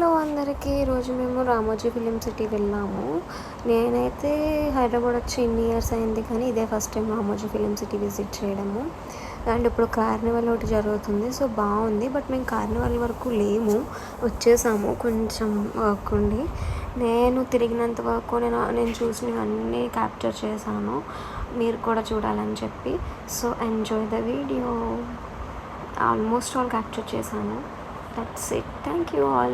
Hello అందరికీ. ఈరోజు మేము రామోజీ ఫిలిం సిటీ వెళ్ళాము. నేనైతే హైదరాబాద్ వచ్చి ఇన్ని ఇయర్స్ అయింది, కానీ ఇదే first time Ramoji film city visit చేయడము. అండ్ ఇప్పుడు కార్నివల్ ఒకటి జరుగుతుంది, సో బాగుంది. బట్ మేము కార్నివల్ వరకు లేము, వచ్చేసాము. కొంచెం వర్క్ ఉండి నేను తిరిగినంత వరకు నేను చూసినవన్నీ క్యాప్చర్ చేశాను, మీరు కూడా చూడాలని చెప్పి. So enjoy the video. Almost all capture చేశాను. That's it. Thank you all.